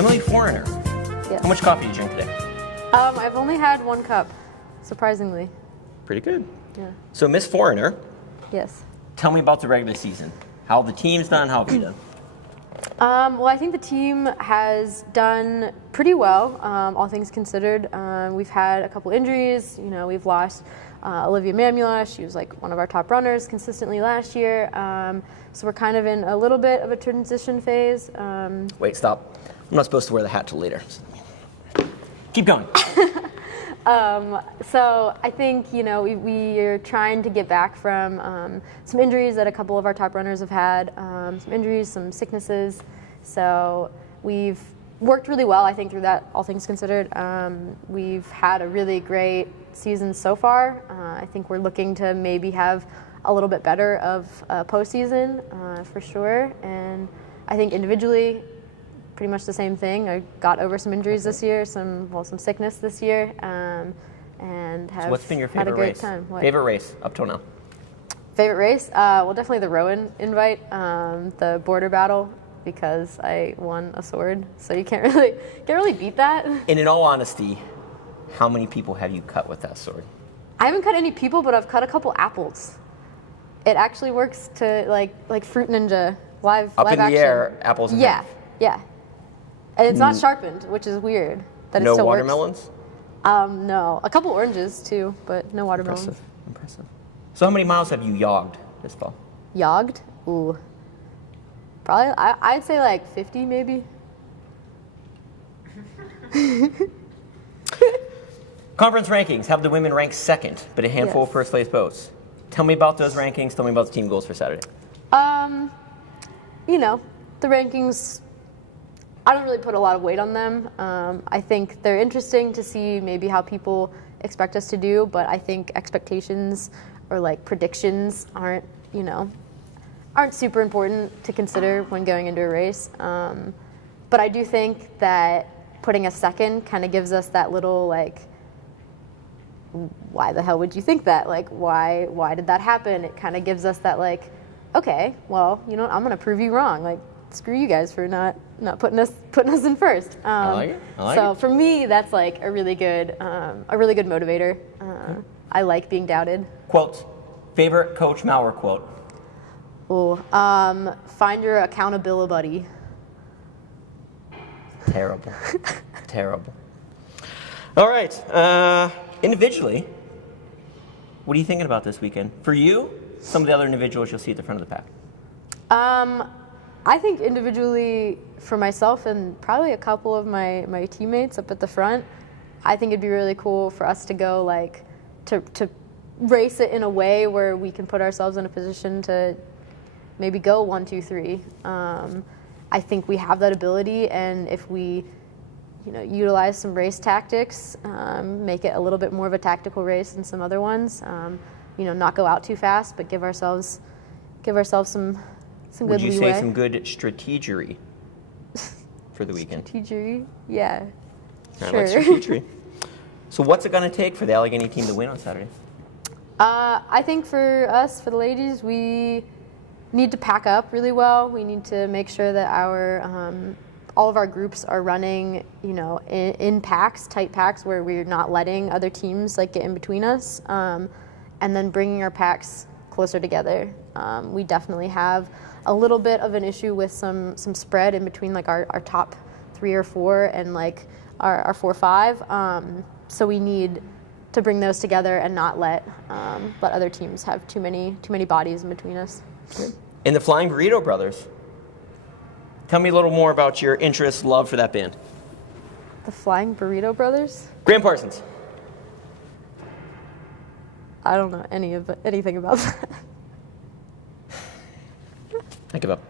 Emily Forner. Yes. How much coffee did you drink today? I've only had 1 cup, surprisingly. Pretty good. Yeah. So, Miss Forner, Yes. tell me about the regular season. How the team's done, how have you done? Well, I think the team has done pretty well, all things considered. We've had a couple injuries. You know, we've lost Olivia Mamula. She was like one of our top runners consistently last year. So we're kind of in a little bit of a transition phase. Wait, stop. I'm not supposed to wear the hat till later. Keep going. So I think, you know, we are trying to get back from some injuries that a couple of our top runners have had, some injuries, some sicknesses. So we've worked really well, I think, through that, all things considered. We've had a really great season so far. I think we're looking to maybe have a little bit better of a postseason, for sure. And I think individually, pretty much the same thing. I got over some injuries this year, some sickness this year, and have So what's been your had a favorite great race? time. What? Favorite race up till now? Favorite race? Well, definitely the Rowan invite, the border battle, because I won a sword. So you can't really beat that. And in all honesty, how many people have you cut with that sword? I haven't cut any people, but I've cut a couple apples. It actually works to like Fruit Ninja live Up in the action. air, apples and Yeah, yeah. And it's not sharpened, which is weird. That No it still watermelons? Works. No. A couple oranges too, but no watermelons. Impressive. So how many miles have you yogged this fall? Yogged? Ooh. Probably, I'd say like 50 maybe. Conference rankings have the women ranked second, but a handful of Yes. first place boats. Tell me about those rankings. Tell me about the team goals for Saturday. You know, the rankings, I don't really put a lot of weight on them. I think they're interesting to see maybe how people expect us to do, but I think expectations or like predictions aren't super important to consider when going into a race. But I do think that putting a second kind of gives us that little like, why the hell would you think that? Like, why did that happen? It kind of gives us that like, okay, well, you know what, I'm gonna prove you wrong. Like, screw you guys for not putting us in first. I like it. So for me, that's like a really good motivator. I like being doubted. Quote. Favorite Coach Mourer quote. Oh, find your accountability buddy. Terrible. Terrible. All right. Individually, what are you thinking about this weekend? For you, some of the other individuals you'll see at the front of the pack. I think individually for myself and probably a couple of my teammates up at the front, I think it'd be really cool for us to go like to race it in a way where we can put ourselves in a position to maybe go 1, 2, 3. I think we have that ability, and if we utilize some race tactics, make it a little bit more of a tactical race than some other ones. Not go out too fast, but give ourselves some good leeway. Would you say some good strategery for the weekend? Strategery? Yeah. I Sure. like strategery. So what's it going to take for the Allegheny team to win on Saturday? I think for us, for the ladies, we need to pack up really well. We need to make sure that all of our groups are running, in packs, tight packs, where we're not letting other teams like get in between us, and then bringing our packs closer together. We definitely have a little bit of an issue with some spread in between like our top 3 or 4 and like our 4 or 5. So we need to bring those together and not let other teams have too many bodies in between us. In the Flying Burrito Brothers, tell me a little more about your interest, love for that band. The Flying Burrito Brothers? Graham Parsons. I don't know anything about that. I give up.